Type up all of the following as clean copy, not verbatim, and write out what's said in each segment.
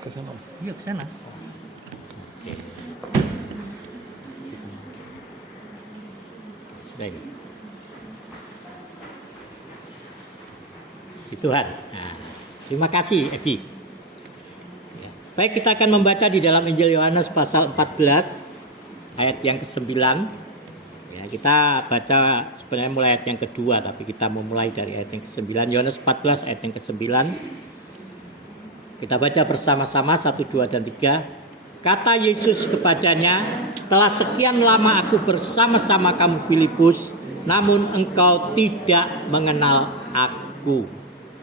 Ke sana. Iya, ke sana. Oke. Sudah ini. Si Tuhan. Nah, terima kasih Ebi. Ya. Baik, kita akan membaca di dalam Injil Yohanes pasal 14 ayat yang ke-9. Ya, kita baca sebenarnya mulai ayat yang kedua, tapi kita memulai dari ayat yang ke-9. Yohanes 14 ayat yang ke-9. Kita baca bersama-sama 1, 2, dan 3. Kata Yesus kepadanya, telah sekian lama aku bersama-sama kamu Filipus, namun engkau tidak mengenal aku.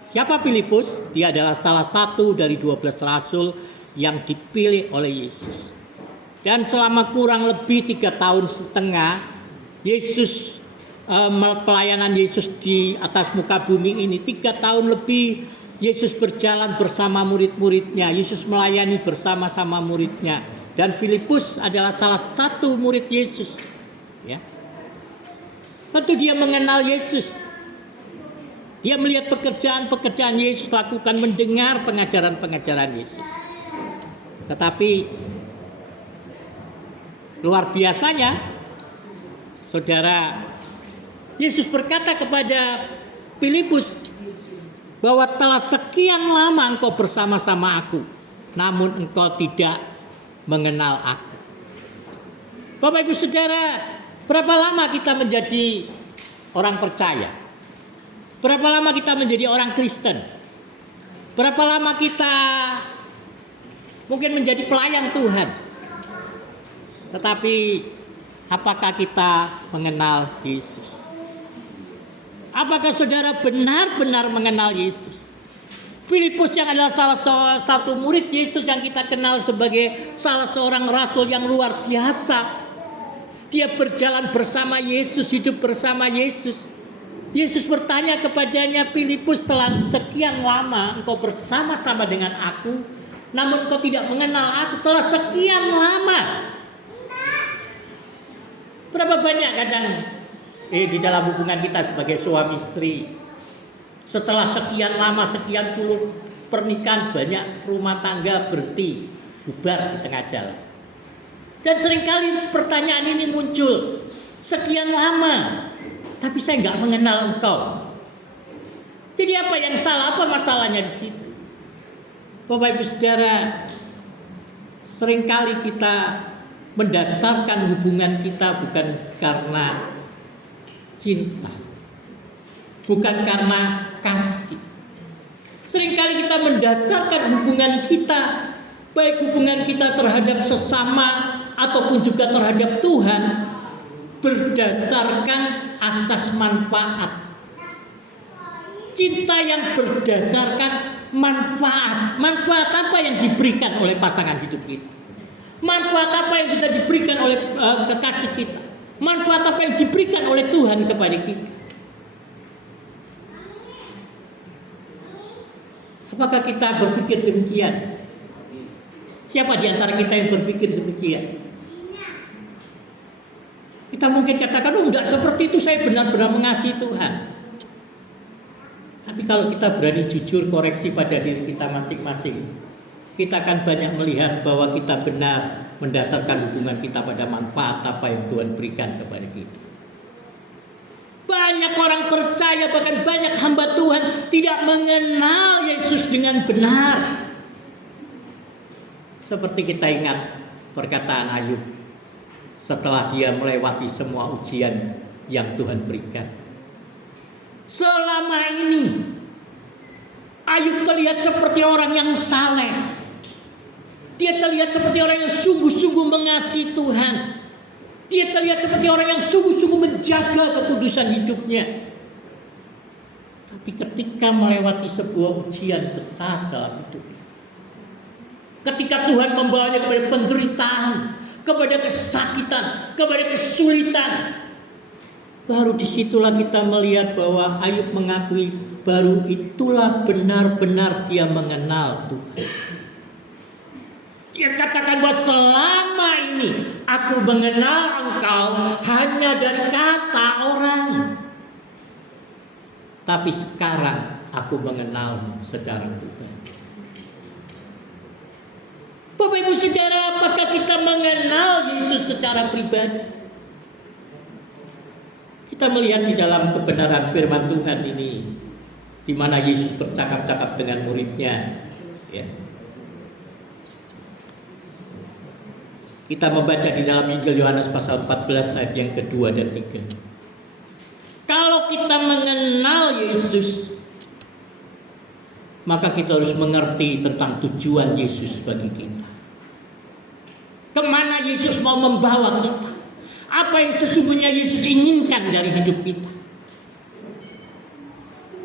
Siapa Filipus? Dia adalah salah satu dari 12 rasul yang dipilih oleh Yesus. Dan selama kurang lebih 3,5 tahun, Yesus pelayanan Yesus di atas muka bumi ini 3 tahun lebih. Yesus berjalan bersama murid-muridnya. Yesus melayani bersama-sama muridnya. Dan Filipus adalah salah satu murid Yesus. Ya. Tentu dia mengenal Yesus. Dia melihat pekerjaan-pekerjaan Yesus lakukan, mendengar pengajaran-pengajaran Yesus. Tetapi luar biasanya, saudara, Yesus berkata kepada Filipus bahwa telah sekian lama engkau bersama-sama aku, namun engkau tidak mengenal aku. Bapak Ibu Saudara, berapa lama kita menjadi orang percaya? Berapa lama kita menjadi orang Kristen? Berapa lama kita mungkin menjadi pelayan Tuhan? Tetapi apakah kita mengenal Yesus? Apakah saudara benar-benar mengenal Yesus? Filipus yang adalah salah satu murid Yesus yang kita kenal sebagai salah seorang rasul yang luar biasa. Dia berjalan bersama Yesus, hidup bersama Yesus. Yesus bertanya kepadanya, Filipus, telah sekian lama engkau bersama-sama dengan aku, namun engkau tidak mengenal aku. Telah sekian lama. Berapa banyak kadang di dalam hubungan kita sebagai suami istri, setelah sekian lama, sekian puluh pernikahan, banyak rumah tangga berhenti, bubar di tengah jalan. Dan seringkali pertanyaan ini muncul, sekian lama, tapi saya nggak mengenal engkau. Jadi apa yang salah, apa masalahnya di situ? Bapak Ibu Saudara, seringkali kita mendasarkan hubungan kita bukan karena cinta, bukan karena kasih. Seringkali kita mendasarkan hubungan kita, baik hubungan kita terhadap sesama ataupun juga terhadap Tuhan, berdasarkan asas manfaat. Cinta yang berdasarkan manfaat. Manfaat apa yang diberikan oleh pasangan hidup kita? Manfaat apa yang bisa diberikan oleh kekasih kita? Manfaat apa yang diberikan oleh Tuhan kepada kita? Apakah kita berpikir demikian? Siapa di antara kita yang berpikir demikian? Kita mungkin katakan, enggak seperti itu, saya benar-benar mengasihi Tuhan. Tapi kalau kita berani jujur koreksi pada diri kita masing-masing, kita akan banyak melihat bahwa kita benar mendasarkan hubungan kita pada manfaat apa yang Tuhan berikan kepada kita. Banyak orang percaya, bahkan banyak hamba Tuhan tidak mengenal Yesus dengan benar. Seperti kita ingat perkataan Ayub setelah dia melewati semua ujian yang Tuhan berikan. Selama ini Ayub terlihat seperti orang yang saleh. Dia terlihat seperti orang yang sungguh-sungguh mengasihi Tuhan. Dia terlihat seperti orang yang sungguh-sungguh menjaga kekudusan hidupnya. Tapi ketika melewati sebuah ujian besar dalam hidupnya, ketika Tuhan membawanya kepada penderitaan, kepada kesakitan, kepada kesulitan, baru disitulah kita melihat bahwa Ayub mengakui, baru itulah benar-benar dia mengenal Tuhan. Dia katakan bahwa selama ini aku mengenal engkau hanya dari kata orang. Tapi sekarang aku mengenalmu secara pribadi. saudara, apakah kita mengenal Yesus secara pribadi? Kita melihat di dalam kebenaran firman Tuhan ini, di mana Yesus bercakap-cakap dengan muridnya. Ya. Kita membaca di dalam Injil Yohanes pasal 14 ayat yang kedua dan 3. Kalau kita mengenal Yesus, maka kita harus mengerti tentang tujuan Yesus bagi kita. Kemana Yesus mau membawa kita? Apa yang sesungguhnya Yesus inginkan dari hidup kita?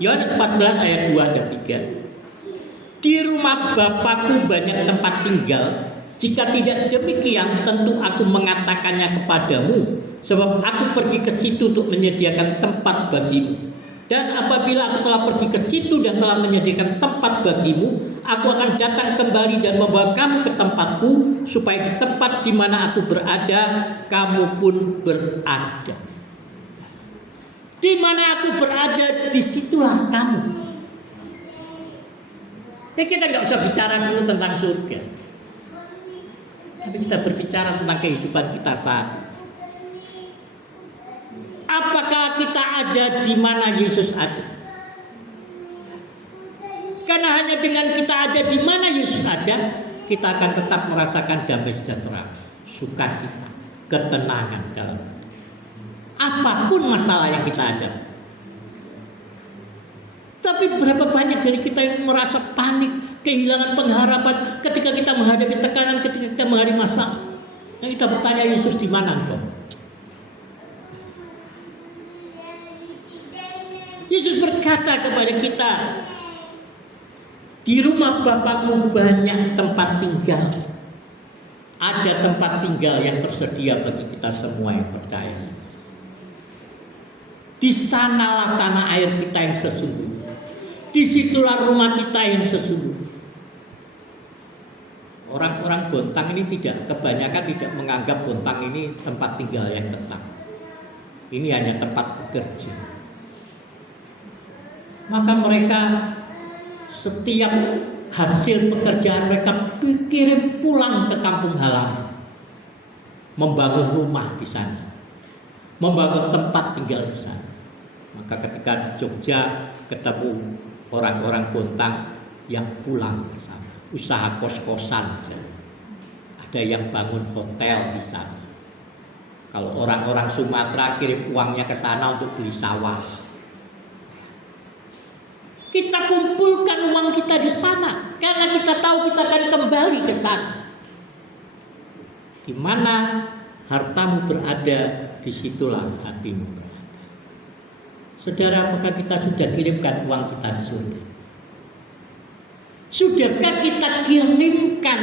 Yohanes 14 ayat 2 dan 3. Di rumah Bapakku banyak tempat tinggal. Jika tidak demikian, tentu aku mengatakannya kepadamu. Sebab aku pergi ke situ untuk menyediakan tempat bagimu. Dan apabila aku telah pergi ke situ dan telah menyediakan tempat bagimu, aku akan datang kembali dan membawa kamu ke tempatku, supaya di tempat di mana aku berada, kamu pun berada. Di mana aku berada, disitulah kamu. Ya, kita nggak usah bicara dulu tentang surga, tapi kita berbicara tentang kehidupan kita saat ini. Apakah kita ada di mana Yesus ada? Karena hanya dengan kita ada di mana Yesus ada, kita akan tetap merasakan damai sejahtera, sukacita, ketenangan dalam apapun masalah yang kita ada. Tapi berapa banyak dari kita yang merasa panik, kehilangan pengharapan ketika kita menghadapi tekanan, ketika kita menghadapi masalah. Yang kita bertanya, Yesus di mana Engkau? Yesus berkata kepada kita, di rumah Bapakmu banyak tempat tinggal. Ada tempat tinggal yang tersedia bagi kita semua yang percaya. Di sanalah tanah air kita yang sesungguhnya. Disitulah rumah kita yang sesungguhnya. Orang-orang Bontang ini kebanyakan tidak menganggap Bontang ini tempat tinggal yang tetap. Ini hanya tempat bekerja. Maka mereka setiap hasil pekerjaan mereka kirim pulang ke kampung halaman, membangun rumah di sana, membangun tempat tinggal di sana. Maka ketika di Jogja ketemu orang-orang Bontang yang pulang ke sana, usaha kos-kosan di sana. Ada yang bangun hotel di sana. Kalau orang-orang Sumatera kirim uangnya ke sana untuk beli sawah. Kita kumpulkan uang kita di sana karena kita tahu kita akan kembali ke sana. Di mana hartamu berada, disitulah hatimu berada. Saudara, apakah kita sudah kirimkan uang kita di surga? Sudahkah kita kirimkan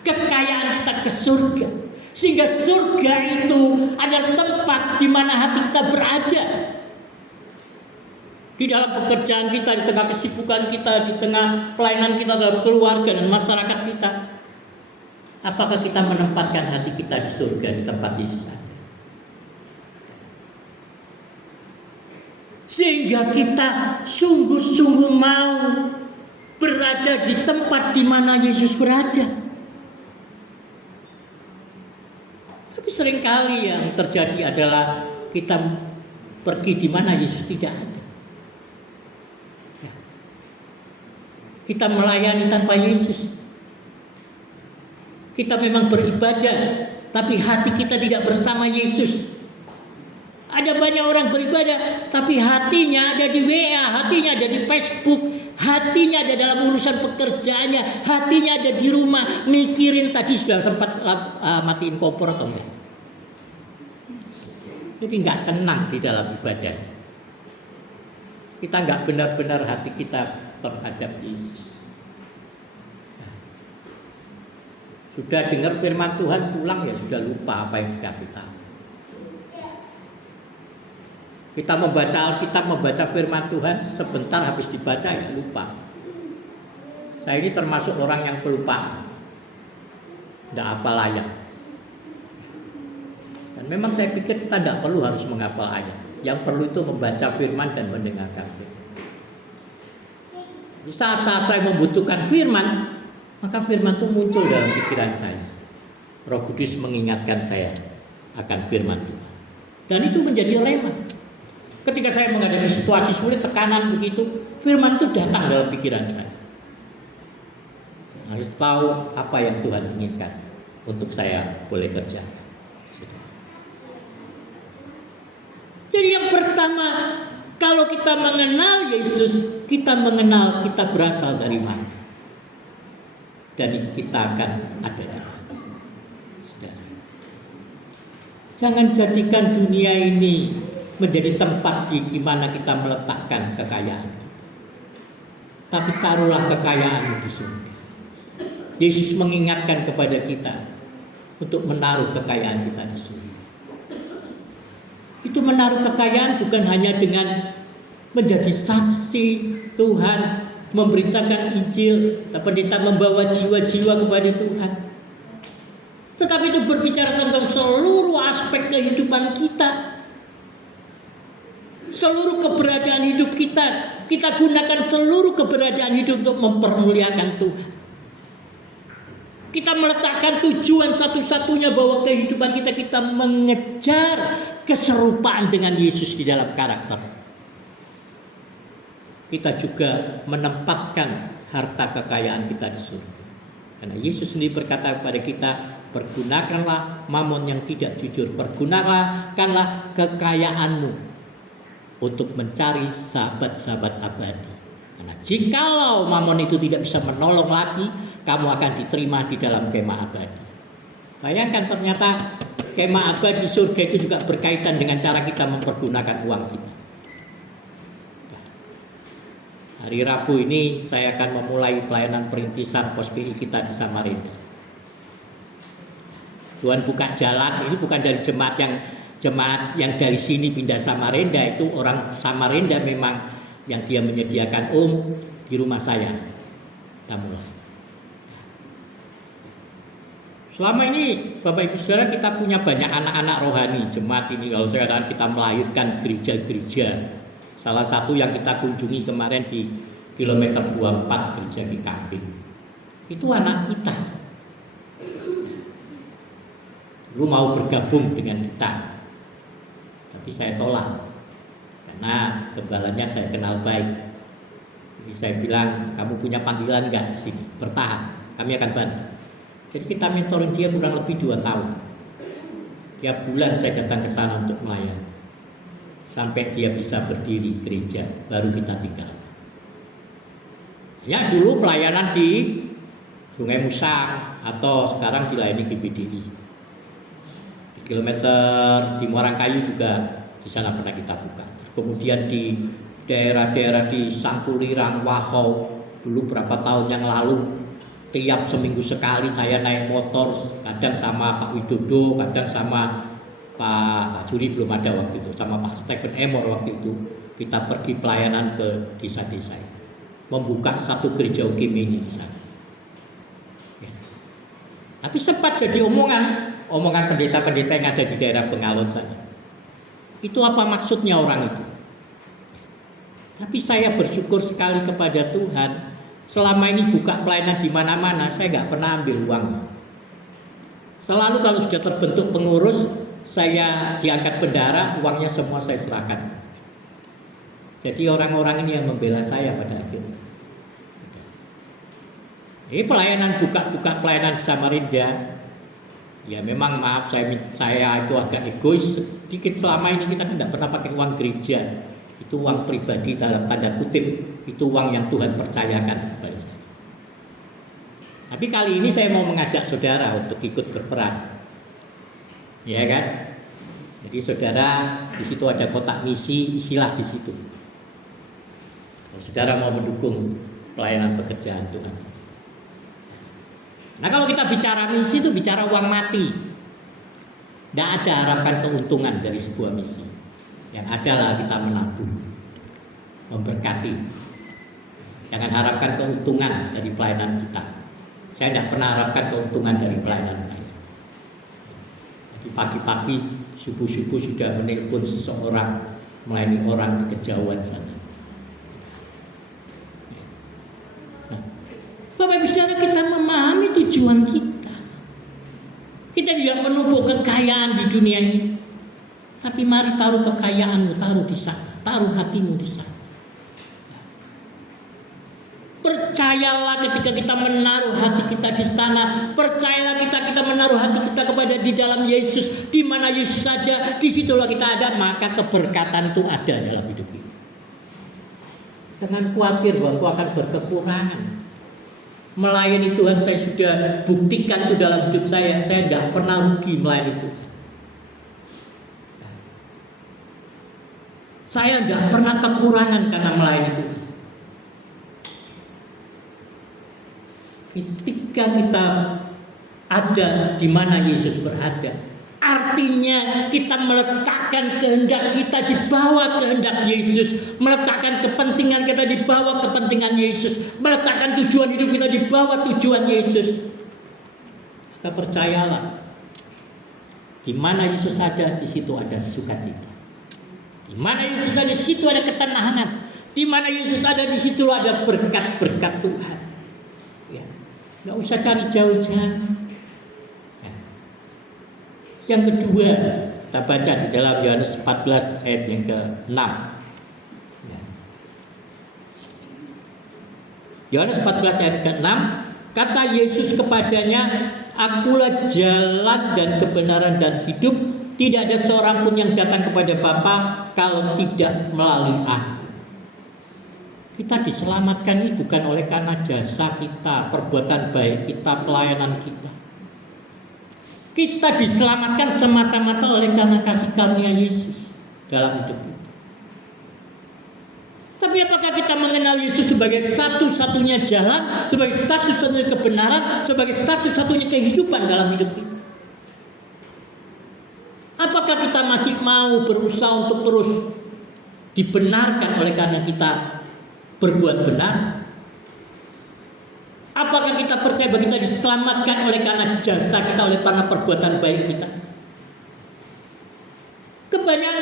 kekayaan kita ke surga? Sehingga surga itu adalah tempat di mana hati kita berada. Di dalam pekerjaan kita, di tengah kesibukan kita, di tengah pelayanan kita dalam keluarga dan masyarakat kita. Apakah kita menempatkan hati kita di surga, di tempat Yesus ada? Sehingga kita sungguh-sungguh mau berada di tempat di mana Yesus berada. Tapi seringkali yang terjadi adalah kita pergi di mana Yesus tidak ada. Kita melayani tanpa Yesus. Kita memang beribadah, tapi hati kita tidak bersama Yesus. Ada banyak orang beribadah, tapi hatinya ada di WA, hatinya ada di Facebook, hatinya ada dalam urusan pekerjaannya, hatinya ada di rumah, mikirin tadi sudah sempat matiin kompor atau enggak. Jadi enggak tenang di dalam ibadahnya. Kita enggak benar-benar hati kita terhadap Yesus. Nah, sudah dengar firman Tuhan pulang ya sudah lupa apa yang dikasih tahu. Kita membaca Alkitab, membaca firman Tuhan sebentar habis dibaca ya lupa. Saya ini termasuk orang yang pelupaan, tidak hafal ayat. Dan memang saya pikir kita tidak perlu harus menghafal ayat. Yang perlu itu membaca firman dan mendengarkan firman. Di saat-saat saya membutuhkan firman, maka firman itu muncul dalam pikiran saya. Roh Kudus mengingatkan saya akan firman Tuhan. Dan itu menjadi rema. Ketika saya menghadapi situasi sulit, tekanan begitu, firman itu datang dalam pikiran saya. Harus tahu apa yang Tuhan inginkan untuk saya boleh kerjakan. Jadi yang pertama, kalau kita mengenal Yesus, kita mengenal kita berasal dari mana. Dan kita akan ada di mana. Jangan jadikan dunia ini menjadi tempat di mana kita meletakkan kekayaan kita. Tapi taruhlah kekayaan di surga. Yesus mengingatkan kepada kita untuk menaruh kekayaan kita di surga. Itu menaruh kekayaan bukan hanya dengan menjadi saksi Tuhan, memberitakan Injil, pendeta membawa jiwa-jiwa kepada Tuhan. Tetapi itu berbicara tentang seluruh aspek kehidupan kita. Seluruh keberadaan hidup kita. Kita gunakan seluruh keberadaan hidup untuk mempermuliakan Tuhan. Kita meletakkan tujuan satu-satunya bahwa kehidupan kita mengejar keserupaan dengan Yesus di dalam karakter. Kita juga menempatkan harta kekayaan kita di surga. Karena Yesus sendiri berkata kepada kita, pergunakanlah mamon yang tidak jujur, pergunakanlah kekayaanmu untuk mencari sahabat-sahabat abadi. Karena jikalau mamon itu tidak bisa menolong lagi, kamu akan diterima di dalam kemah abadi. Bayangkan ternyata kemah abadi surga itu juga berkaitan dengan cara kita mempergunakan uang kita. Hari Rabu ini saya akan memulai pelayanan perintisan POSPI kita di Samarinda. Tuhan buka jalan, ini bukan dari jemaat yang dari sini pindah Samarinda, itu orang Samarinda memang yang dia menyediakan di rumah saya. Kita mulai. Selama ini Bapak Ibu Saudara kita punya banyak anak-anak rohani jemaat ini. Kalau saya katakan kita melahirkan gereja-gereja. Salah satu yang kita kunjungi kemarin di kilometer 24 gereja di Kambing. Itu anak kita. Lu mau bergabung dengan kita. Tapi saya tolak. Karena gembalanya saya kenal baik. Jadi saya bilang, kamu punya panggilan enggak di sini? Bertahan. Kami akan bantu. Jadi kita mentoring dia kurang lebih 2 tahun. Tiap bulan saya datang ke sana untuk melayani. Sampai dia bisa berdiri gereja, baru kita tinggal. Ya dulu pelayanan di Sungai Musang atau sekarang dilayani di BDI. Di kilometer di Muarangkayu juga di sana pernah kita buka. Kemudian di daerah-daerah di Sangkulirang, Wahau, dulu berapa tahun yang lalu, tiap seminggu sekali saya naik motor, kadang sama Pak Widodo, kadang sama Pak Juri belum ada waktu itu, sama Pak Stephen Emor waktu itu, kita pergi pelayanan ke desa-desa, membuka satu gereja UGM di sana. Ya. Tapi sempat jadi omongan pendeta-pendeta yang ada di daerah Bengalon sana. Itu apa maksudnya orang itu? Tapi saya bersyukur sekali kepada Tuhan. Selama ini buka pelayanan di mana-mana, saya nggak pernah ambil uangnya. Selalu kalau sudah terbentuk pengurus, saya diangkat bendara, uangnya semua saya serahkan. Jadi orang-orang ini yang membela saya pada akhirnya. Ini pelayanan buka pelayanan di Samarinda. Ya memang maaf saya itu agak egois sedikit. Selama ini kita tidak pernah pakai uang gereja. Itu uang pribadi dalam tanda kutip. Itu uang yang Tuhan percayakan kepada saya. Tapi kali ini saya mau mengajak saudara untuk ikut berperan. Ya kan? Jadi saudara di situ ada kotak misi, isilah di situ. Kalau saudara mau mendukung pelayanan pekerjaan Tuhan. Nah kalau kita bicara misi itu bicara uang mati. Tidak ada harapkan keuntungan dari sebuah misi. Yang adalah kita menabung, memberkati. Jangan harapkan keuntungan dari pelayanan kita. Saya tidak pernah harapkan keuntungan dari pelayanan saya. Jadi pagi-pagi, subuh-subuh sudah menelpon seseorang, melayani orang di kejauhan sana. Nah, Bapak Ibu Saudara, kita memahami tujuan kita. Kita Saya tidak menumpuk kekayaan di dunia ini. Tapi mari taruh kekayaanmu, taruh di sana, taruh hatimu di sana. Percayalah ketika kita menaruh hati kita di sana, percayalah kita menaruh hati kita kepada di dalam Yesus, di mana Yesus ada, di situlah kita ada, maka keberkatan itu ada dalam hidup kita. Jangan khawatir bahwa engkau akan berkekurangan. Melayani Tuhan saya sudah buktikan itu dalam hidup saya tidak pernah rugi melayani Tuhan. Saya tidak pernah kekurangan karena melayani Tuhan. Ketika kita ada di mana Yesus berada, artinya kita meletakkan kehendak kita di bawah kehendak Yesus, meletakkan kepentingan kita di bawah kepentingan Yesus, meletakkan tujuan hidup kita di bawah tujuan Yesus. Kita percayalah, di mana Yesus ada, di situ ada sukacita. Di mana Yesus ada, di situ ada ketenangan. Di mana Yesus ada, di situ ada berkat-berkat Tuhan. Ya. Nggak usah cari jauh-jauh. Yang kedua, kita baca di dalam Yohanes 14 ayat yang ke-6. Yohanes 14 ayat ke-6, kata Yesus kepadanya, Akulah jalan dan kebenaran dan hidup. Tidak ada seorang pun yang datang kepada Bapa kalau tidak melalui Aku. Kita diselamatkan ini bukan oleh karena jasa kita, perbuatan baik kita, pelayanan kita. Kita diselamatkan semata-mata oleh karena kasih karunia Yesus dalam hidup kita. Tapi apakah kita mengenal Yesus sebagai satu-satunya jalan, sebagai satu-satunya kebenaran, sebagai satu-satunya kehidupan dalam hidup kita? Apakah kita masih mau berusaha untuk terus dibenarkan oleh karena kita berbuat benar? Apakah kita percaya bahwa kita diselamatkan oleh karena jasa kita, oleh karena perbuatan baik kita? Kebanyakan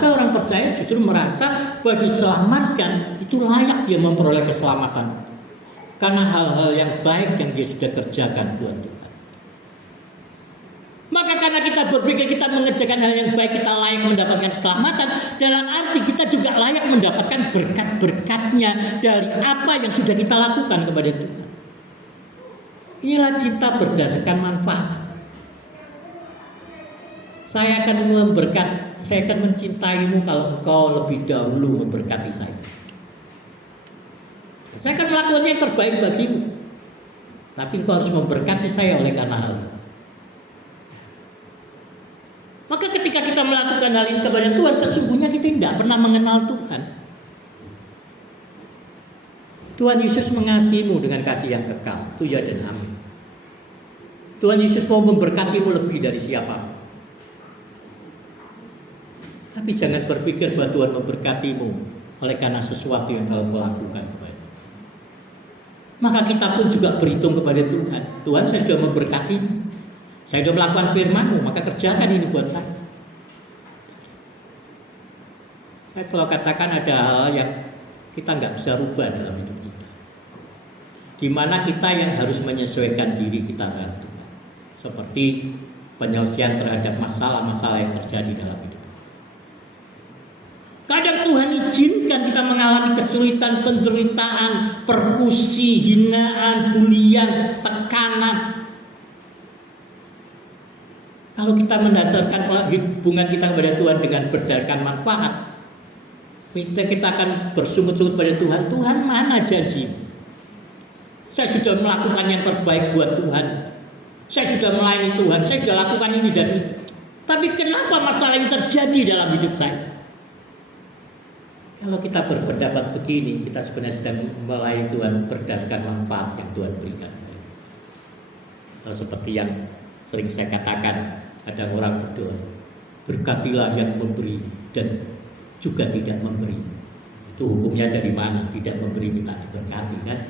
orang percaya justru merasa bahwa diselamatkan itu layak dia memperoleh keselamatan karena hal-hal yang baik yang dia sudah kerjakan buat Tuhan. Maka karena kita berpikir kita mengerjakan hal yang baik, kita layak mendapatkan keselamatan. Dalam arti kita juga layak mendapatkan berkat-berkatnya dari apa yang sudah kita lakukan kepada Tuhan. Inilah cinta berdasarkan manfaat. Saya akan mencintaimu kalau engkau lebih dahulu memberkati saya. Saya akan melakukannya yang terbaik bagimu. Tapi engkau harus memberkati saya oleh karena hal itu. Maka ketika kita melakukan hal ini kepada Tuhan, sesungguhnya kita tidak pernah mengenal Tuhan. Tuhan Yesus mengasihimu dengan kasih yang kekal. Itu ya dan amin. Tuhan Yesus mau memberkatimu lebih dari siapa. Tapi jangan berpikir bahwa Tuhan memberkatimu oleh karena sesuatu yang kau lakukan. Maka kita pun juga berhitung kepada Tuhan. Tuhan, saya sudah memberkatimu. Saya sudah melakukan firman-Mu, maka kerjakan ini buat saya. Saya kalau katakan ada hal yang kita nggak bisa rubah dalam hidup kita. Di mana kita yang harus menyesuaikan diri kita dengan Tuhan. Seperti penyelesaian terhadap masalah-masalah yang terjadi dalam hidup. Kadang Tuhan izinkan kita mengalami kesulitan, penderitaan, persekusi, hinaan, bulian, tekanan. Kalau kita mendasarkan hubungan kita kepada Tuhan dengan berdasarkan manfaat, kita akan bersungut-sungut pada Tuhan. Tuhan, mana janji? Saya sudah melakukan yang terbaik buat Tuhan. Saya sudah melayani Tuhan. Saya sudah lakukan ini dan itu. Tapi kenapa masalah yang terjadi dalam hidup saya? Kalau kita berpendapat begini, kita sebenarnya sedang melayani Tuhan berdasarkan manfaat yang Tuhan berikan. Atau seperti yang sering saya katakan, ada orang berdoa, berkatilah yang memberi dan juga tidak memberi. Itu hukumnya dari mana? Tidak memberi minta diberkati kan?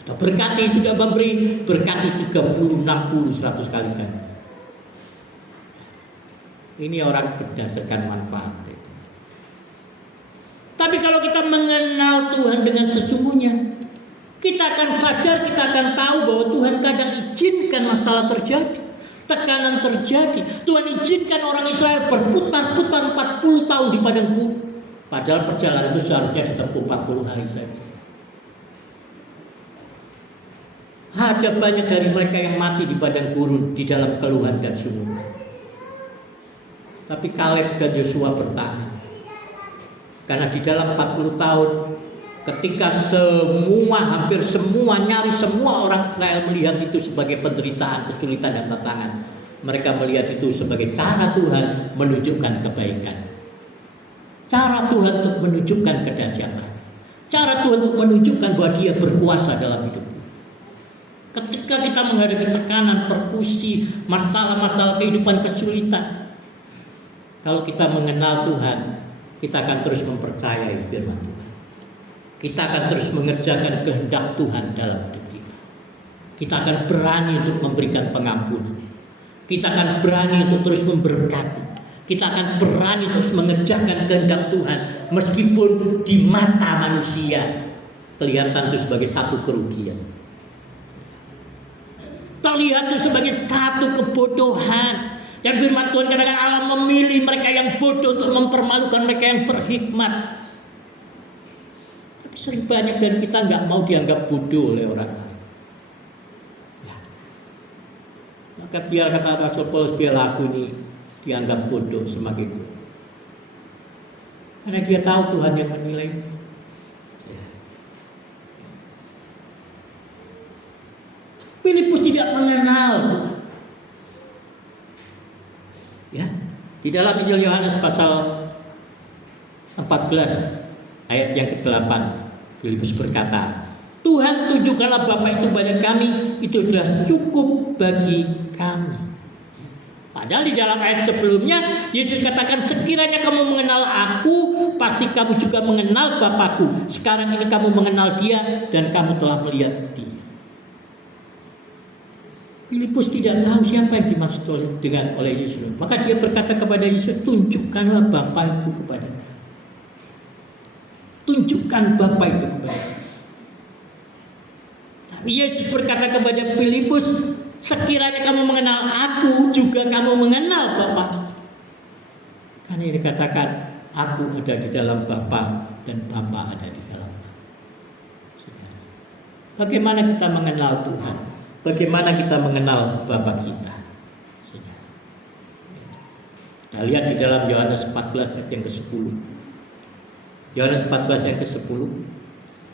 Atau berkati sudah memberi, berkati 30, 60, 100 kali kan? Ini orang berdasarkan manfaat. Tapi kalau kita mengenal Tuhan dengan sesungguhnya, kita akan sadar, kita akan tahu bahwa Tuhan kadang izinkan masalah terjadi. Tekanan terjadi. Tuhan izinkan orang Israel berputar-putar 40 tahun di padang gurun. Padahal perjalanan itu seharusnya ditempuh 40 hari saja. Ada banyak dari mereka yang mati di padang gurun di dalam keluhan dan sungukan. Tapi Kaleb dan Yosua bertahan. Karena di dalam 40 tahun ketika hampir semua, nyaris semua orang Israel melihat itu sebagai penderitaan, kesulitan dan tantangan, mereka melihat itu sebagai cara Tuhan menunjukkan kebaikan. Cara Tuhan untuk menunjukkan kedahsyatan. Cara Tuhan untuk menunjukkan bahwa Dia berkuasa dalam hidup. Ketika kita menghadapi tekanan, persekusi, masalah-masalah kehidupan, kesulitan, kalau kita mengenal Tuhan, kita akan terus mempercayai firman Tuhan. Kita akan terus mengerjakan kehendak Tuhan dalam hidup kita. Kita akan berani untuk memberikan pengampunan. Kita akan berani untuk terus memberkati. Kita akan berani terus mengerjakan kehendak Tuhan, meskipun di mata manusia kelihatan itu sebagai satu kerugian. Terlihat itu sebagai satu kebodohan. Dan firman Tuhan katakan Allah memilih mereka yang bodoh untuk mempermalukan mereka yang berhikmat. Tapi sering banyak dari kita nggak mau dianggap bodoh oleh orang lain. Ya. Maka biar kata Rasul Paulus, biar aku ini dianggap bodoh semakin bodoh. Karena dia tahu Tuhan yang menilainya. Filipus tidak mengenal Tuhan. Ya, di dalam Injil Yohanes pasal 14 ayat yang ke-8, Filipus berkata, Tuhan tunjukkanlah Bapa itu pada kami, itu sudah cukup bagi kami. Padahal di dalam ayat sebelumnya Yesus katakan, sekiranya kamu mengenal aku, pasti kamu juga mengenal Bapakku. Sekarang ini kamu mengenal Dia dan kamu telah melihat Dia. Filipus tidak tahu siapa yang dimaksud oleh Yesus. Maka dia berkata kepada Yesus, tunjukkanlah Bapa itu kepada kami. Tunjukkan Bapa itu kepada kami. Tapi Yesus berkata kepada Filipus, sekiranya kamu mengenal aku, juga kamu mengenal Bapa. Karena dia dikatakan, aku ada di dalam Bapa dan Bapa ada di dalam aku. Bagaimana kita mengenal Tuhan? Bagaimana kita mengenal Bapa kita? Nah, lihat di dalam Yohanes 14 ayat yang ke-10. Yohanes 14 ayat ke-10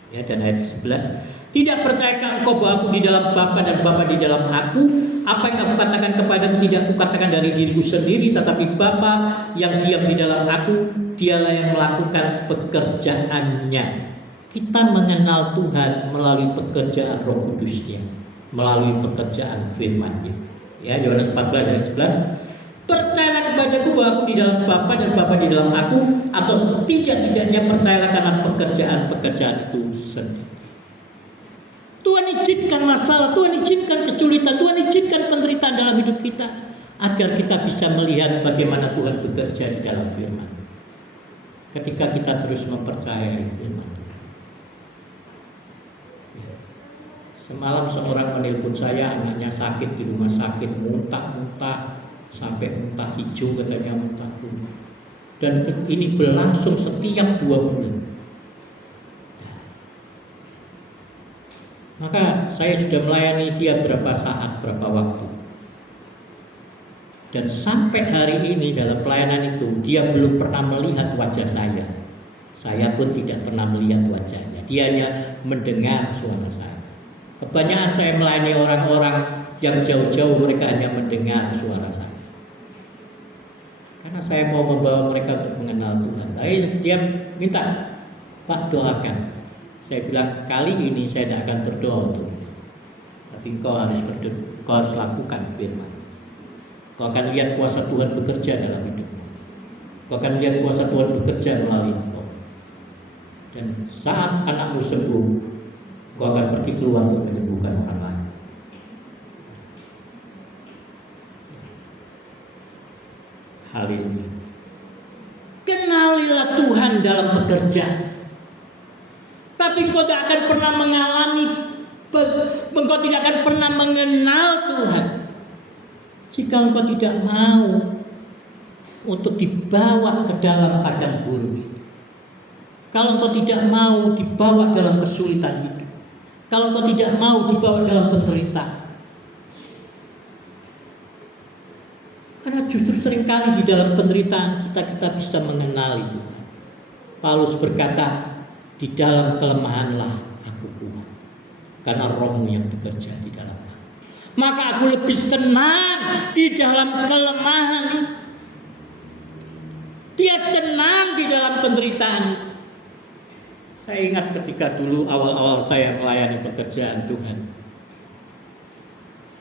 ya, dan ayat 11. Tidak percayakah engkau bahwa aku di dalam Bapa dan Bapa di dalam aku? Apa yang aku katakan kepadamu tidak aku katakan dari diriku sendiri, tetapi Bapa yang diam di dalam aku, Dialah yang melakukan pekerjaannya. Kita mengenal Tuhan melalui pekerjaan Roh Kudus-Nya, melalui pekerjaan firman-Nya. Ya, Yohanes 14 ayat 11. Percayalah kepadaku bahwa aku di dalam Bapa dan Bapa di dalam aku, atau setidak-tidaknya percayalah karena pekerjaan-pekerjaan itu sendiri. Tuhan izinkan masalah, Tuhan izinkan kesulitan, Tuhan izinkan penderitaan dalam hidup kita agar kita bisa melihat bagaimana Tuhan bekerja di dalam firman. Ketika kita terus mempercayai firman. Semalam seorang menelpon saya, anaknya sakit di rumah sakit, muntah-muntah sampai muntah hijau, katanya muntah kuning. Dan ini berlangsung setiap 2 bulan. Maka saya sudah melayani dia berapa saat, berapa waktu. Dan sampai hari ini dalam pelayanan itu dia belum pernah melihat wajah saya. Saya pun tidak pernah melihat wajahnya. Dia hanya mendengar suara saya. Kebanyakan saya melayani orang-orang yang jauh-jauh, mereka hanya mendengar suara saya. Karena saya mau membawa mereka untuk mengenal Tuhan. Tapi dia minta, Pak, doakan. Saya bilang, kali ini saya tidak akan berdoa untukmu. Tapi engkau harus berdoa, engkau harus lakukan firman. Engkau akan lihat kuasa Tuhan bekerja dalam hidupmu. Engkau akan lihat kuasa Tuhan bekerja melalui engkau. Dan saat anakmu sembuh, engkau akan pergi keluar untuk menyembuhkan orang lain. Haleluya. Kenalilah Tuhan dalam pekerjaan. Tapi engkau tidak akan pernah mengalami, engkau tidak akan pernah mengenal Tuhan Jika engkau tidak mau untuk dibawa ke dalam padang gurun, kalau engkau tidak mau dibawa dalam kesulitan hidup, kalau engkau tidak mau dibawa dalam penderitaan, karena justru seringkali di dalam penderitaan kita bisa mengenali Tuhan. Paulus berkata, di dalam kelemahanlah aku kuat, karena Roh-Mu yang bekerja di dalam aku. Maka aku lebih senang di dalam kelemahan itu. Dia senang di dalam penderitaan itu. Saya ingat ketika dulu awal-awal saya melayani pekerjaan Tuhan.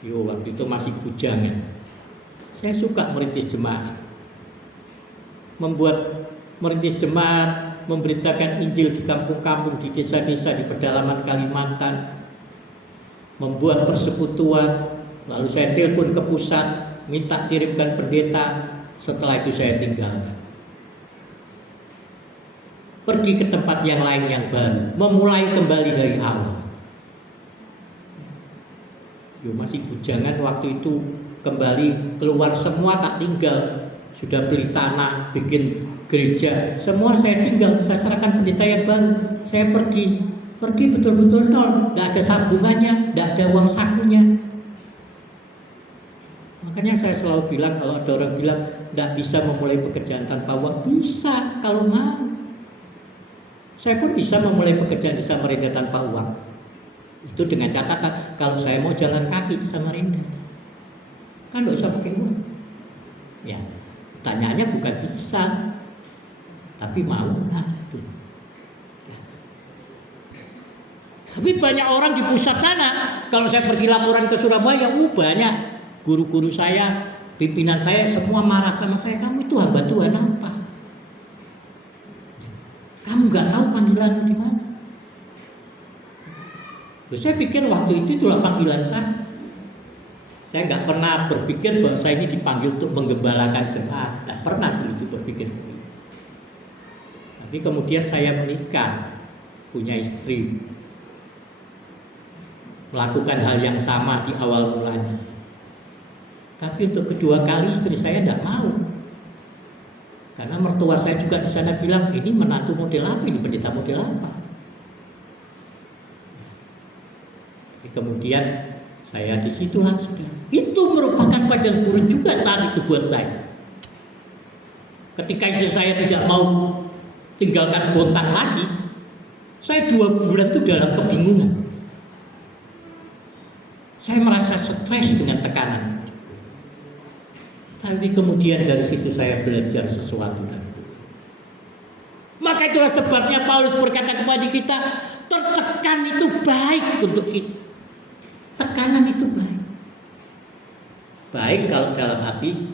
Waktu itu masih bujangan. Saya suka merintis jemaat. Merintis jemaat, memberitakan Injil di kampung-kampung, di desa-desa, di pedalaman Kalimantan. Membuat persekutuan. Lalu saya telepon ke pusat, minta kirimkan pendeta. Setelah itu saya tinggalkan. Pergi ke tempat yang lain yang baru, memulai kembali dari awal. Masih bujangan waktu itu, kembali keluar semua tak tinggal. Sudah beli tanah, bikin gereja, semua saya tinggal. Saya serahkan pendeta yang baru. Saya pergi betul-betul nol, tidak ada sabungannya, tidak ada uang sakunya. Makanya saya selalu bilang, kalau ada orang bilang tidak bisa memulai pekerjaan tanpa uang, bisa kalau mau. Saya pun bisa memulai pekerjaan di Samarinda tanpa uang. Itu dengan catatan, kalau saya mau jalan kaki di Samarinda, kan tidak usah pakai uang. Ya, pertanyaannya bukan bisa, tapi mau kan itu. Ya. Tapi banyak orang di pusat sana, kalau saya pergi laporan ke Surabaya, banyak guru-guru saya, pimpinan saya semua marah sama saya. Kamu itu hamba Tuhan apa? Kamu nggak tahu panggilanmu di mana? Saya pikir waktu itu itulah panggilan saya. Saya nggak pernah berpikir bahwa saya ini dipanggil untuk menggembalakan jemaat. Nggak pernah dulu itu berpikir begitu. Tapi kemudian saya menikah, punya istri, melakukan hal yang sama di awal mulanya. Tapi untuk kedua kali istri saya tidak mau. Karena mertua saya juga di sana bilang, ini menantu model apa, ini pendeta model apa. Kemudian saya disitulah sudah. Itu merupakan padang gurun juga saat itu buat saya. Ketika istri saya tidak mau tinggalkan Bontang lagi, saya 2 bulan itu dalam kebingungan. Saya merasa stres dengan tekanan. Tapi kemudian dari situ saya belajar sesuatu dari Tuhan. Maka itulah sebabnya Paulus berkata kepada kita, tertekan itu baik untuk kita. Tekanan itu baik. Baik kalau dalam hati,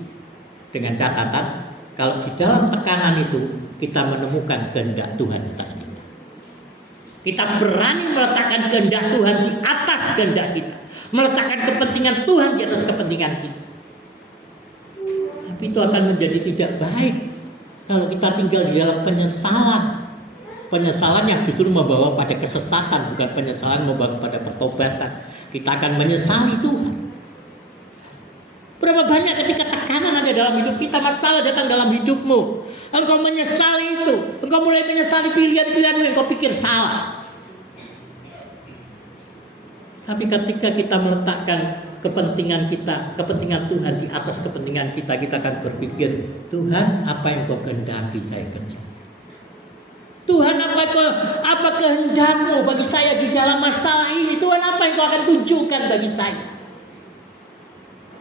dengan catatan, kalau di dalam tekanan itu kita menemukan kehendak Tuhan atas kita. Kita berani meletakkan kehendak Tuhan di atas kehendak kita. Meletakkan kepentingan Tuhan di atas kepentingan kita. Tapi itu akan menjadi tidak baik kalau kita tinggal di dalam penyesalan. Penyesalan yang justru membawa pada kesesatan, bukan penyesalan membawa pada pertobatan. Kita akan menyesali Tuhan. Berapa banyak ketika tekanan ada dalam hidup kita, masalah datang dalam hidupmu, engkau menyesali itu, engkau mulai menyesali pilihan-pilihanmu yang kau pikir salah. Tapi ketika kita meletakkan kepentingan kita, kepentingan Tuhan di atas kepentingan kita, kita akan berpikir, Tuhan, apa yang kau kehendaki saya kerjakan? Tuhan, apa kehendak-Mu bagi saya di dalam masalah ini? Tuhan, apa yang kau akan tunjukkan bagi saya?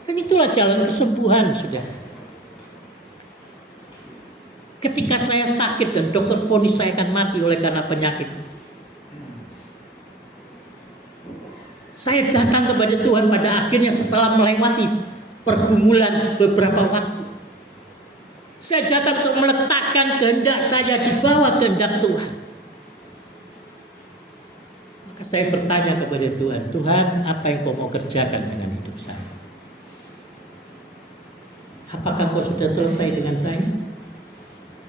Dan itulah jalan kesembuhan, sudah. Ketika saya sakit dan dokter vonis saya akan mati oleh karena penyakit, saya datang kepada Tuhan pada akhirnya setelah melewati pergumulan beberapa waktu. Saya datang untuk meletakkan kehendak saya di bawah kehendak Tuhan. Maka saya bertanya kepada Tuhan, Tuhan, apa yang kau mau kerjakan dengan hidup saya? Apakah kau sudah selesai dengan saya?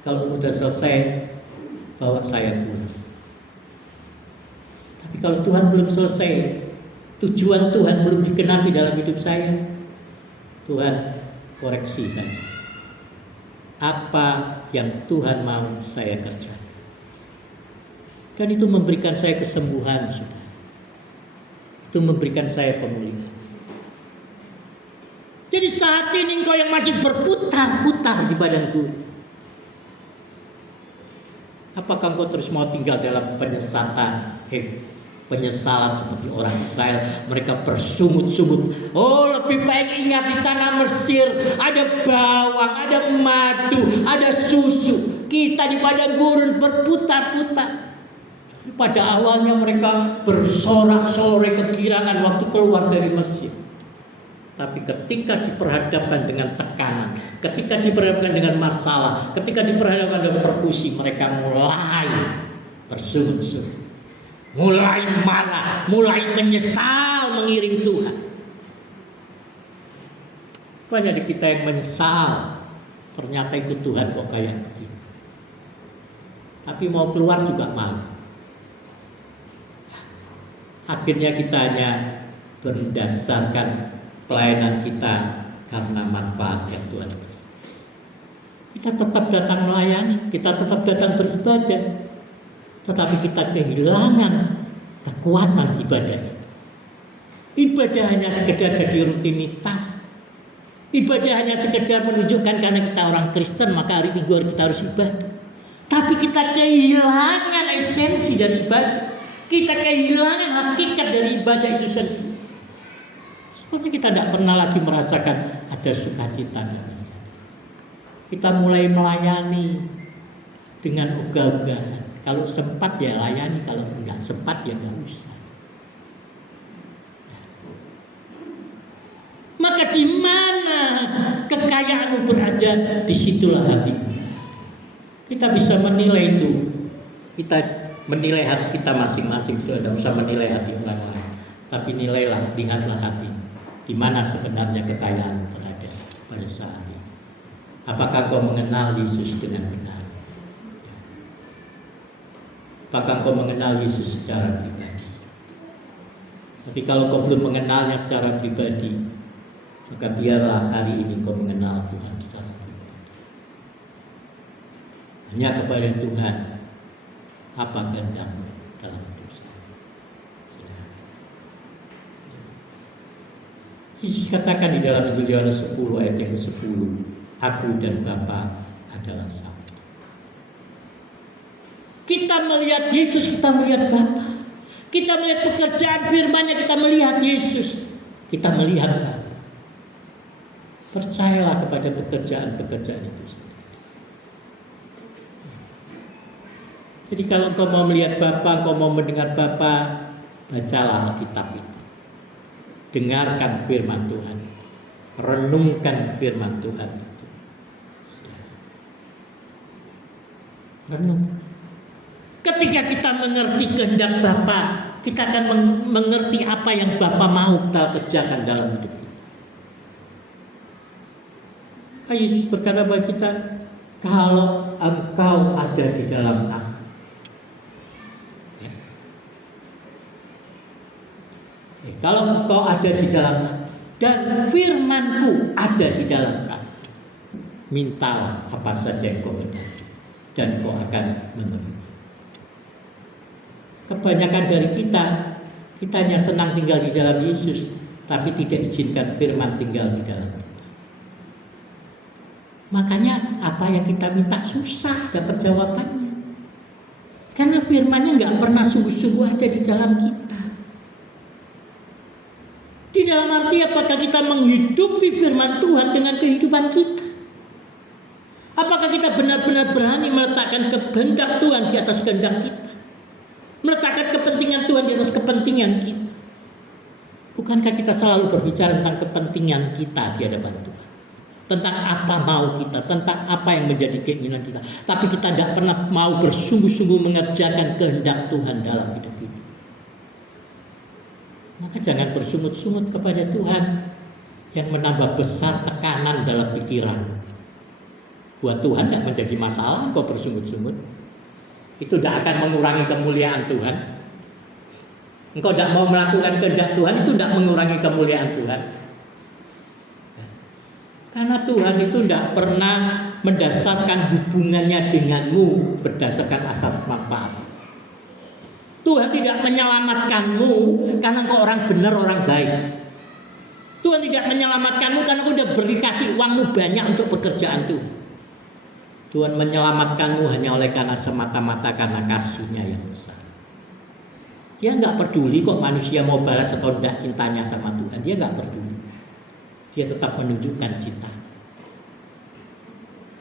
Kalau sudah selesai, bawa saya pulang. Tapi kalau Tuhan belum selesai, tujuan Tuhan belum digenapi dalam hidup saya, Tuhan, koreksi saya. Apa yang Tuhan mau saya kerjakan. Dan itu memberikan saya kesembuhan, saudara. Itu memberikan saya pemulihan. Jadi saat ini engkau yang masih berputar-putar di padang gurun, apakah engkau terus mau tinggal dalam penyesalan seperti orang Israel? Mereka bersungut-sungut. Oh, lebih baik ingat di tanah Mesir ada bawang, ada madu, ada susu. Kita di padang gurun berputar-putar. Pada awalnya mereka bersorak-sorai kegirangan waktu keluar dari Mesir. Tapi ketika diperhadapkan dengan tekanan, ketika diperhadapkan dengan masalah, ketika diperhadapkan dengan persekusi, mereka mulai bersungut-sungut, mulai marah, mulai menyesal mengiring Tuhan. Banyak di kita yang menyesal, ternyata itu Tuhan kok kayak begini. Tapi mau keluar juga malu. Akhirnya kita hanya berdasarkan pelayanan kita karena manfaat yang Tuhan beri. Kita tetap datang melayani, kita tetap datang beribadah, tetapi kita kehilangan kekuatan ibadah itu. Ibadah hanya sekedar jadi rutinitas. Ibadah hanya sekedar menunjukkan karena kita orang Kristen maka hari Minggu kita harus ibadah. Tapi kita kehilangan esensi dari ibadah. Kita kehilangan hakikat dari ibadah itu sendiri. Seperti kita tidak pernah lagi merasakan ada sukacita dan rasa. Kita mulai melayani dengan ogah-ogahan. Kalau sempat ya layani, kalau enggak sempat ya enggak usah. Maka di mana kekayaanmu berada, disitulah hatimu. Kita bisa menilai itu. Kita menilai hati kita masing-masing. Sudah tidak usah menilai hati orang lain. Tapi nilailah, lihatlah hati. Di mana sebenarnya kekayaan berada pada saat ini. Apakah kau mengenal Yesus dengan benar? Apakah kau mengenal Yesus secara pribadi? Tapi kalau kau belum mengenalnya secara pribadi, maka biarlah hari ini kau mengenal Tuhan secara pribadi. Hanya kepada Tuhan apa kehendakmu dalam hidup saya. Yesus katakan di dalam Injil Yohanes 10 ayat yang ke-10, aku dan Bapa adalah satu. Kita melihat Yesus, kita melihat Bapa. Kita melihat pekerjaan firman-Nya, kita melihat Yesus. Kita melihat Bapa. Percayalah kepada pekerjaan-pekerjaan itu. Jadi kalau engkau mau melihat Bapa, engkau mau mendengar Bapa, bacalah Alkitab itu. Dengarkan firman Tuhan. Renungkan firman Tuhan itu. Renungkan. Ketika kita mengerti kehendak Bapa, kita akan mengerti apa yang Bapa mau kita kerjakan dalam hidup kita. Yesus berkata bagi kita, kalau engkau ada di dalam aku, kalau engkau ada di dalam aku dan firman-Ku ada di dalam kamu, mintalah apa saja yang kau hendaki dan kau akan menerima. Kebanyakan dari kita hanya senang tinggal di dalam Yesus, tapi tidak izinkan firman tinggal di dalam kita. Makanya apa yang kita minta susah dapat jawabannya. Karena firman-Nya nggak pernah sungguh-sungguh ada di dalam kita. Di dalam arti apakah kita menghidupi firman Tuhan dengan kehidupan kita? Apakah kita benar-benar berani meletakkan kehendak Tuhan di atas kehendak kita? Meletakkan kepentingan Tuhan di atas kepentingan kita. Bukankah kita selalu berbicara tentang kepentingan kita di hadapan Tuhan? Tentang apa mau kita, tentang apa yang menjadi keinginan kita. Tapi kita tidak pernah mau bersungguh-sungguh mengerjakan kehendak Tuhan dalam hidup kita. Maka jangan bersungut-sungut kepada Tuhan yang menambah besar tekanan dalam pikiran. Buat Tuhan tidak menjadi masalah kok bersungut-sungut. Itu tidak akan mengurangi kemuliaan Tuhan. Engkau tidak mau melakukan kehendak Tuhan, itu tidak mengurangi kemuliaan Tuhan. Karena Tuhan itu tidak pernah mendasarkan hubungannya denganmu berdasarkan asas manfaat. Tuhan tidak menyelamatkanmu karena kau orang benar, orang baik. Tuhan tidak menyelamatkanmu karena kau sudah beri kasih uangmu banyak untuk pekerjaan Tuhan. Tuhan menyelamatkanmu hanya oleh karena semata-mata karena kasih-Nya yang besar. Dia nggak peduli kok manusia mau balas atau tidak cintanya sama Tuhan. Dia nggak peduli. Dia tetap menunjukkan cinta.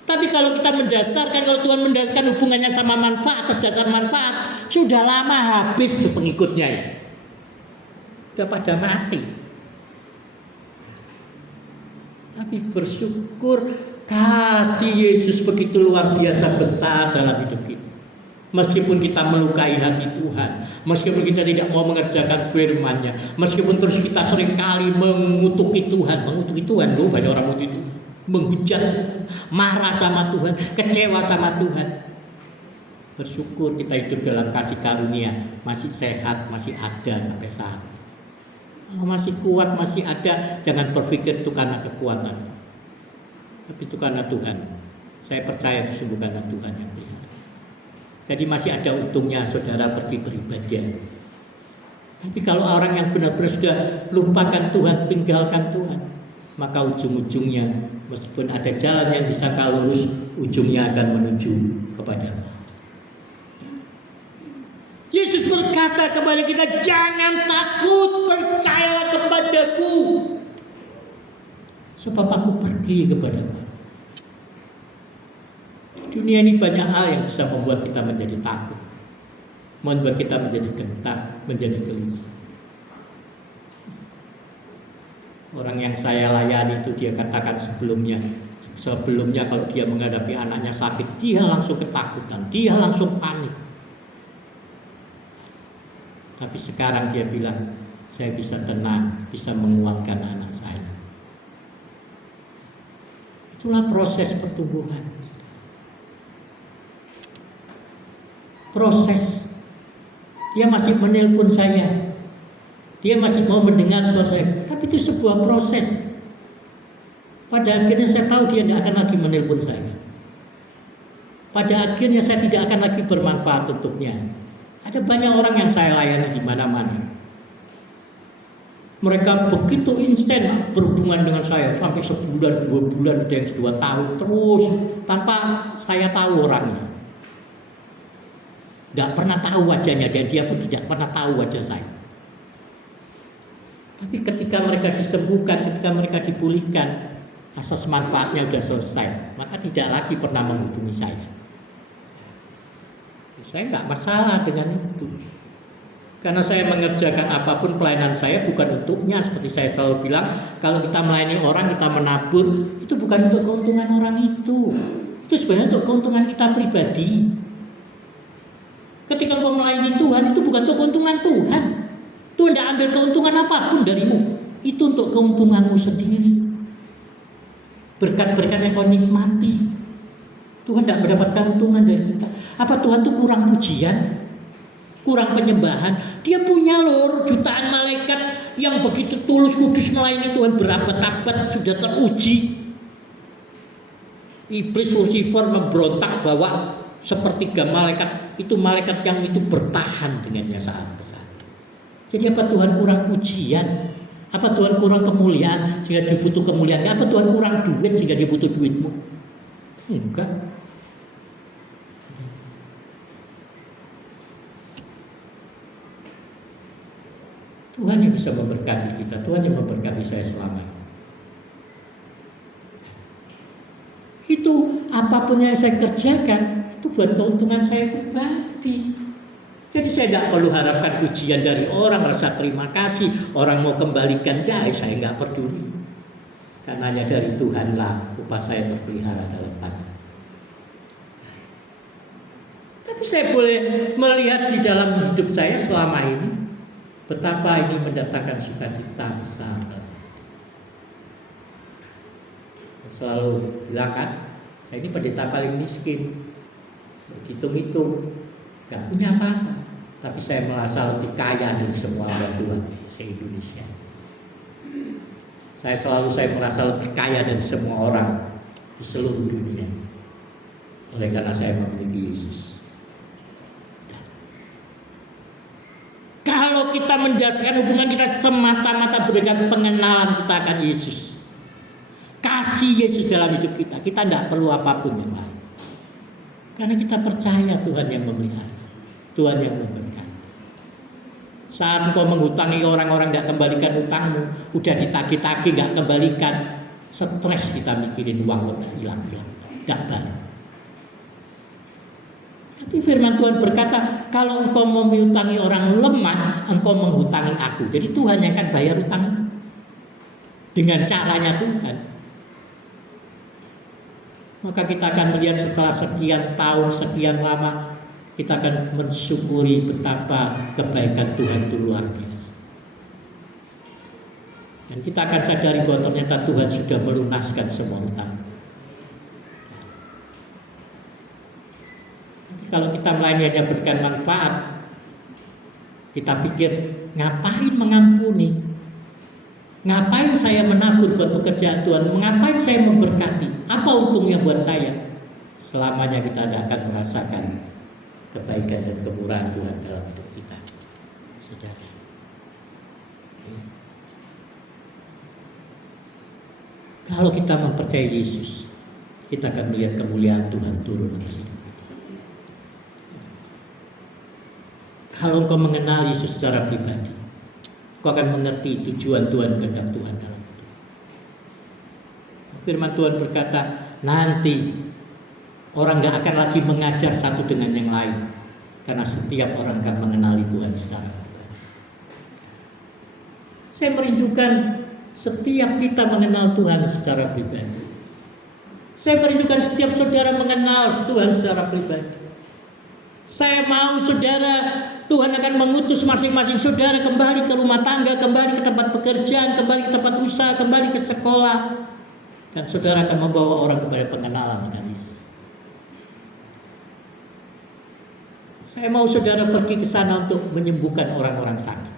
Tapi kalau kita mendasarkan, kalau Tuhan mendasarkan hubungannya sama manfaat, atas dasar manfaat, sudah lama habis pengikutnya ya. Sudah pada mati. Tapi bersyukur kasih Yesus begitu luar biasa besar dalam hidup kita. Meskipun kita melukai hati Tuhan, meskipun kita tidak mau mengerjakan firman-Nya, meskipun terus kita seringkali mengutuki Tuhan loh, banyak orang mengutuki Tuhan, menghujat, marah sama Tuhan, kecewa sama Tuhan. Bersyukur kita hidup dalam kasih karunia, masih sehat, masih ada sampai saat ini. Kalau masih kuat, masih ada, jangan berpikir itu karena kekuatan, tapi itu karena Tuhan. Saya percaya itu sungguh karena Tuhan yang pelihara. Jadi masih ada untungnya saudara pergi beribadah. Tapi kalau orang yang benar-benar sudah lupakan Tuhan, tinggalkan Tuhan, maka ujung-ujungnya meskipun ada jalan yang disangka lurus, ujungnya akan menuju kepada Allah. Yesus berkata kepada kita, jangan takut, percayalah kepadaku, sebab aku pergi kepada Allah. Dunia ini banyak hal yang bisa membuat kita menjadi takut, membuat kita menjadi gentar, menjadi gelisah. Orang yang saya layani itu dia katakan sebelumnya kalau dia menghadapi anaknya sakit, dia langsung ketakutan, dia langsung panik. Tapi sekarang dia bilang, saya bisa tenang, bisa menguatkan anak saya. Itulah proses pertumbuhan. Proses. Dia masih menelpon saya, dia masih mau mendengar suara saya, tapi itu sebuah proses. Pada akhirnya saya tahu dia tidak akan lagi menelpon saya. Pada akhirnya saya tidak akan lagi bermanfaat untuknya. Ada banyak orang yang saya layani di mana-mana. Mereka begitu instan berhubungan dengan saya sampai sebulan, 2 bulan, ada yang 2 tahun terus tanpa saya tahu orangnya. Tidak pernah tahu wajahnya dan dia pun tidak pernah tahu wajah saya. Tapi ketika mereka disembuhkan, ketika mereka dipulihkan, asas manfaatnya sudah selesai, maka tidak lagi pernah menghubungi saya. Saya nggak masalah dengan itu, karena saya mengerjakan apapun pelayanan saya bukan untuknya. Seperti saya selalu bilang, kalau kita melayani orang, kita menabur, itu bukan untuk keuntungan orang itu sebenarnya untuk keuntungan kita pribadi. Ketika kau melayani Tuhan, itu bukan untuk keuntungan Tuhan. Tuhan tidak ambil keuntungan apapun darimu. Itu untuk keuntunganmu sendiri. Berkat-berkat yang kau nikmati, Tuhan tidak mendapat keuntungan dari kita. Apa Tuhan itu kurang pujian? Kurang penyembahan? Dia punya loh jutaan malaikat yang begitu tulus kudus melayani Tuhan berabad-abad, sudah teruji. Iblis Lucifer memberontak bahwa sepertiga malaikat itu malaikat yang itu bertahan dengannya saat besar. Jadi apa Tuhan kurang pujian? Apa Tuhan kurang kemuliaan sehingga dia butuh kemuliaan? Apa Tuhan kurang duit sehingga dia butuh duitmu? Enggak. Tuhan yang bisa memberkati kita, Tuhan yang memberkati saya selama ini. Itu apapun yang saya kerjakan itu buat keuntungan saya pribadi. Jadi saya tidak perlu harapkan pujian dari orang, rasa terima kasih, orang mau kembalikan, saya nggak peduli. Karena hanya dari Tuhanlah upah saya terpelihara dalam Tuhan. Tapi saya boleh melihat di dalam hidup saya selama ini betapa ini mendatangkan sukacita besar. Saya selalu bilang kan, saya ini pendeta paling miskin. Hitung-hitung gak punya apa-apa, tapi saya merasa lebih kaya dari semua orang Tuhan se-Indonesia. Saya merasa lebih kaya dari semua orang di seluruh dunia. Oleh karena saya memiliki Yesus. Kalau kita mendasarkan hubungan kita semata-mata berdasarkan pengenalan kita akan Yesus, kasih Yesus dalam hidup kita, kita tidak perlu apapun yang lain. Karena kita percaya Tuhan yang memelihara, Tuhan yang memberkati. Saat engkau menghutangi orang-orang tidak kembalikan hutangmu, udah ditagih-tagih nggak kembalikan, stres kita mikirin uang kok hilang-hilang, tidak balik. Tapi firman Tuhan berkata, kalau engkau menghutangi orang lemah, engkau menghutangi aku. Jadi Tuhan yang akan bayar hutang itu dengan caranya Tuhan. Maka kita akan melihat setelah sekian tahun, sekian lama, kita akan mensyukuri betapa kebaikan Tuhan itu luar biasa. Dan kita akan sadari bahwa ternyata Tuhan sudah melunaskan semua hutang. Tapi kalau kita melayani hanya berikan manfaat, kita pikir ngapain mengampuni? Ngapain saya menabur buat pekerjaan Tuhan? Ngapain saya memberkati? Apa untungnya buat saya? Selamanya kita tidak akan merasakan kebaikan dan kemurahan Tuhan dalam hidup kita, saudara. Kalau kita mempercayai Yesus, kita akan melihat kemuliaan Tuhan turun atas hidup kita. Kalau engkau mengenal Yesus secara pribadi, kau akan mengerti tujuan Tuhan, kehendak Tuhan dalam hidup. Firman Tuhan berkata, nanti orang tidak akan lagi mengajar satu dengan yang lain, karena setiap orang akan mengenali Tuhan secara pribadi. Saya merindukan setiap kita mengenal Tuhan secara pribadi. Saya merindukan setiap saudara mengenal Tuhan secara pribadi. Saya mau saudara, Tuhan akan mengutus masing-masing saudara kembali ke rumah tangga, kembali ke tempat pekerjaan, kembali ke tempat usaha, kembali ke sekolah. Dan saudara akan membawa orang kepada pengenalan akan Yesus. Saya mau saudara pergi ke sana untuk menyembuhkan orang-orang sakit.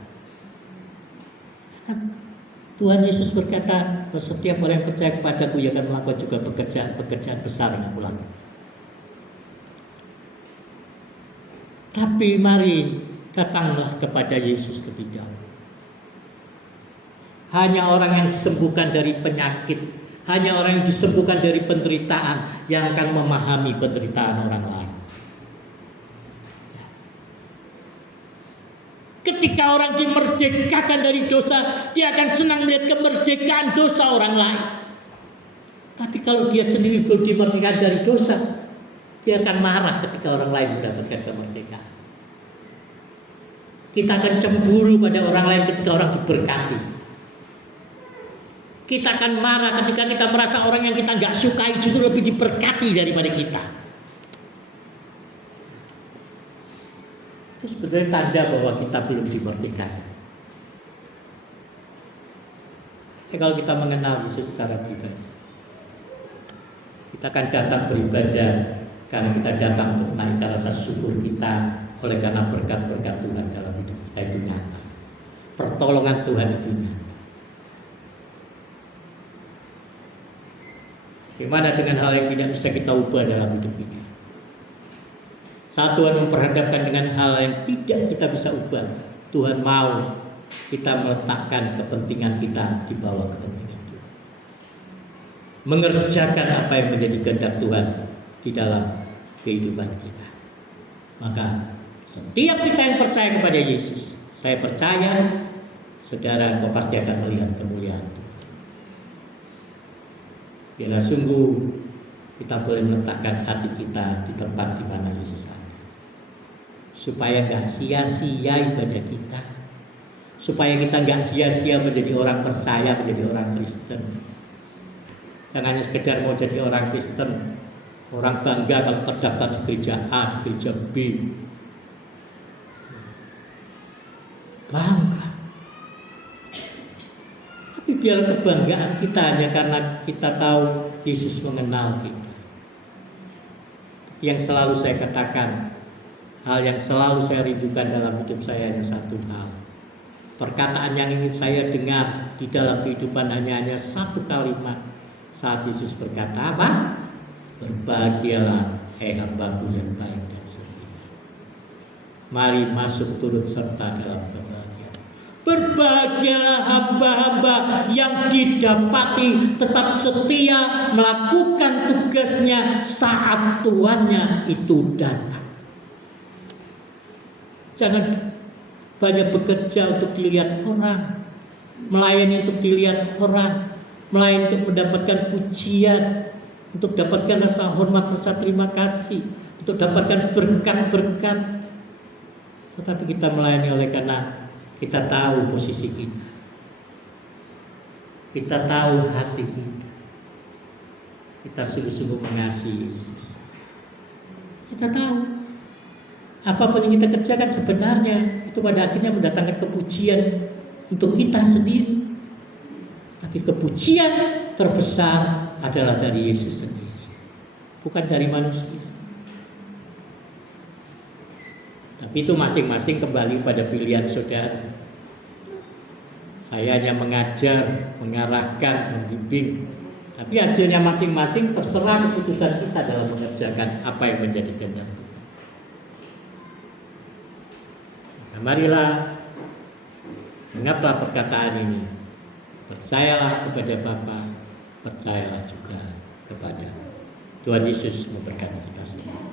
Tuhan Yesus berkata, setiap orang yang percaya kepadaku, ia akan melakukan juga pekerjaan besar yang aku lakukan. Tapi mari datanglah kepada Yesus lebih dahulu. Hanya orang yang disembuhkan dari penyakit, hanya orang yang disembuhkan dari penderitaan yang akan memahami penderitaan orang lain. Ketika orang dimerdekakan dari dosa, dia akan senang melihat kemerdekaan dosa orang lain. Tapi kalau dia sendiri belum dimerdekakan dari dosa, dia akan marah ketika orang lain mendapatkan kemerdekaan. Kita akan cemburu pada orang lain ketika orang diberkati. Kita akan marah ketika kita merasa orang yang kita nggak sukai justru lebih diberkati daripada kita. Itu sebenarnya tanda bahwa kita belum dimerdekakan. Kalau kita mengenal Yesus secara pribadi, kita akan datang beribadah karena kita datang untuk menaikkan rasa syukur kita oleh karena berkat-berkat Tuhan dalam hidup kita itu nyata. Pertolongan Tuhan itu nyata. Gimana dengan hal yang tidak bisa kita ubah dalam hidup ini? Saat Tuhan memperhadapkan dengan hal yang tidak kita bisa ubah, Tuhan mau kita meletakkan kepentingan kita di bawah kepentingan Tuhan. Mengerjakan apa yang menjadi kehendak Tuhan di dalam kehidupan kita. Maka setiap kita yang percaya kepada Yesus, saya percaya saudara engkau pasti akan melihat kemuliaan Tuhan. Biarlah sungguh kita boleh meletakkan hati kita di tempat di mana Yesus ada. Supaya gak sia-sia ibadah kita, supaya kita gak sia-sia menjadi orang percaya, menjadi orang Kristen. Jangan hanya sekedar mau jadi orang Kristen, orang bangga kalau terdaftar di gereja A, di gereja B, bangga. Tapi biarlah kebanggaan kita hanya karena kita tahu Yesus mengenal kita. Yang selalu saya katakan, hal yang selalu saya rindukan dalam hidup saya hanya satu hal. Perkataan yang ingin saya dengar di dalam kehidupan hanya satu kalimat. Saat Yesus berkata apa? Berbahagialah hai hambaku yang baik dan setia. Mari masuk turut serta dalam kebahagiaan. Berbahagialah hamba-hamba yang didapati tetap setia melakukan tugasnya saat tuannya itu datang. Jangan banyak bekerja untuk dilihat orang, melayani untuk dilihat orang, melayani untuk mendapatkan pujian, untuk dapatkan rasa hormat, rasa terima kasih, untuk dapatkan berkat-berkat. Tetapi kita melayani oleh karena kita tahu posisi kita, kita tahu hati kita, kita sungguh-sungguh mengasihi Yesus. Kita tahu apapun yang kita kerjakan sebenarnya itu pada akhirnya mendatangkan kepujian untuk kita sendiri. Tapi kepujian terbesar adalah dari Yesus sendiri, bukan dari manusia. Tapi itu masing-masing kembali pada pilihan saudara. Saya hanya mengajar, mengarahkan, membimbing. Tapi hasilnya masing-masing terserah keputusan kita dalam mengerjakan apa yang menjadi kehendak. Nah, marilah ingatlah perkataan ini. Percayalah kepada Bapa, percayalah juga kepada Tuhan Yesus memberkati kita semua.